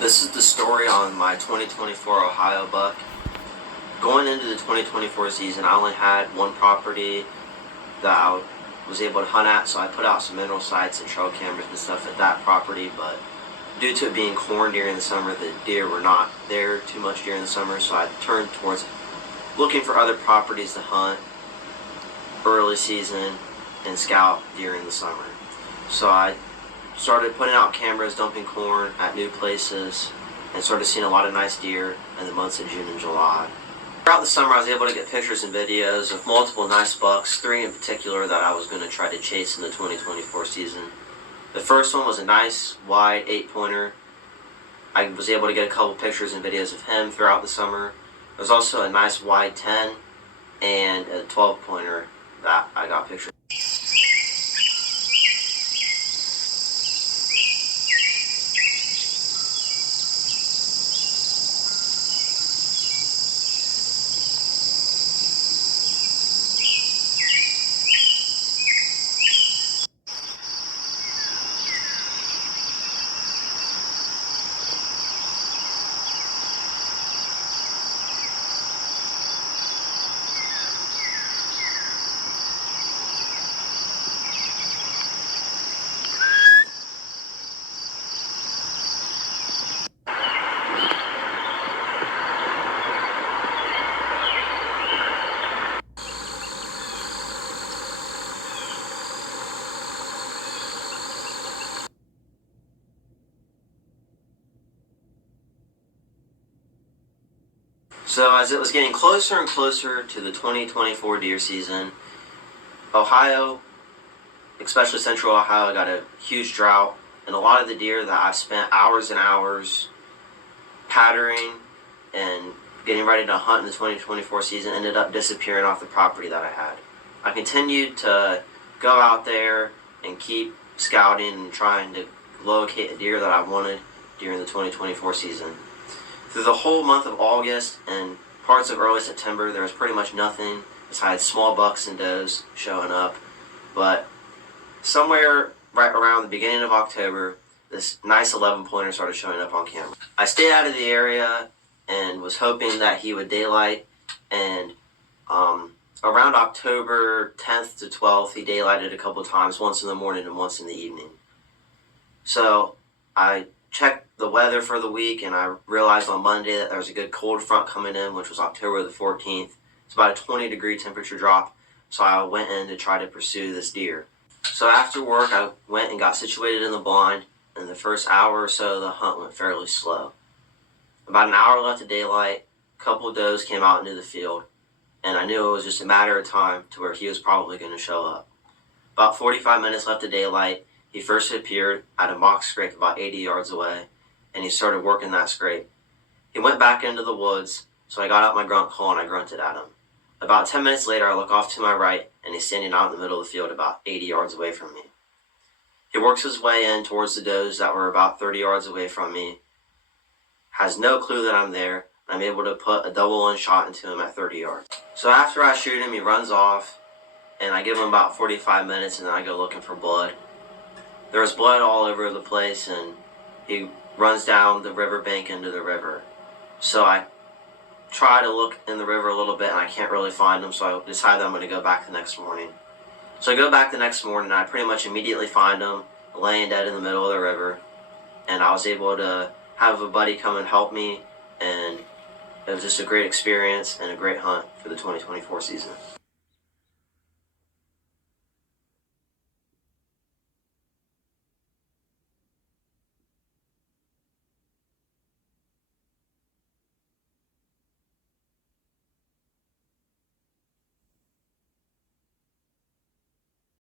This is the story on my 2024 Ohio buck. Going into the 2024 season, I only had one property that I was able to hunt at, so I put out some mineral sights and trail cameras and stuff at that property, but due to it being corn during the summer, the deer were not there too much during the summer, so I turned towards looking for other properties to hunt early season and scout during the summer. So I started putting out cameras, dumping corn at new places, and started seeing a lot of nice deer in the months of June and July. Throughout the summer, I was able to get pictures and videos of multiple nice bucks, 3 in particular that I was going to try to chase in the 2024 season. The first one was a nice, wide 8-pointer. I was able to get a couple pictures and videos of him throughout the summer. There was also a nice, wide 10 and a 12-pointer that I got pictures. So as it was getting closer and closer to the 2024 deer season, Ohio, especially central Ohio, got a huge drought, and a lot of the deer that I spent hours and hours patterning and getting ready to hunt in the 2024 season ended up disappearing off the property that I had. I continued to go out there and keep scouting and trying to locate a deer that I wanted during the 2024 season. Through the whole month of August and parts of early September, there was pretty much nothing besides small bucks and does showing up. But somewhere right around the beginning of October, this nice 11-pointer started showing up on camera. I stayed out of the area and was hoping that he would daylight, and around October 10th to 12th, he daylighted a couple times, once in the morning and once in the evening. So I checked the weather for the week, and I realized on Monday that there was a good cold front coming in, which was October the 14th. It's about a 20-degree temperature drop, so I went in to try to pursue this deer. So after work, I went and got situated in the blind, and the first hour or so, the hunt went fairly slow. About an hour left of daylight, a couple of does came out into the field, and I knew it was just a matter of time to where he was probably going to show up. About 45 minutes left of daylight, he first appeared at a mock scrape about 80 yards away, and he started working that scrape. He went back into the woods, so I got out my grunt call and I grunted at him. About 10 minutes later, I look off to my right, and he's standing out in the middle of the field about 80 yards away from me. He works his way in towards the does that were about 30 yards away from me, has no clue that I'm there, and I'm able to put a double-in shot into him at 30 yards. So after I shoot him, he runs off, and I give him about 45 minutes, and then I go looking for blood. There was blood all over the place, and he runs down the riverbank into the river. So I try to look in the river a little bit, and I can't really find him, so I decide that I'm going to go back the next morning. So I go back the next morning, and I pretty much immediately find him laying dead in the middle of the river, and I was able to have a buddy come and help me, and it was just a great experience and a great hunt for the 2024 season.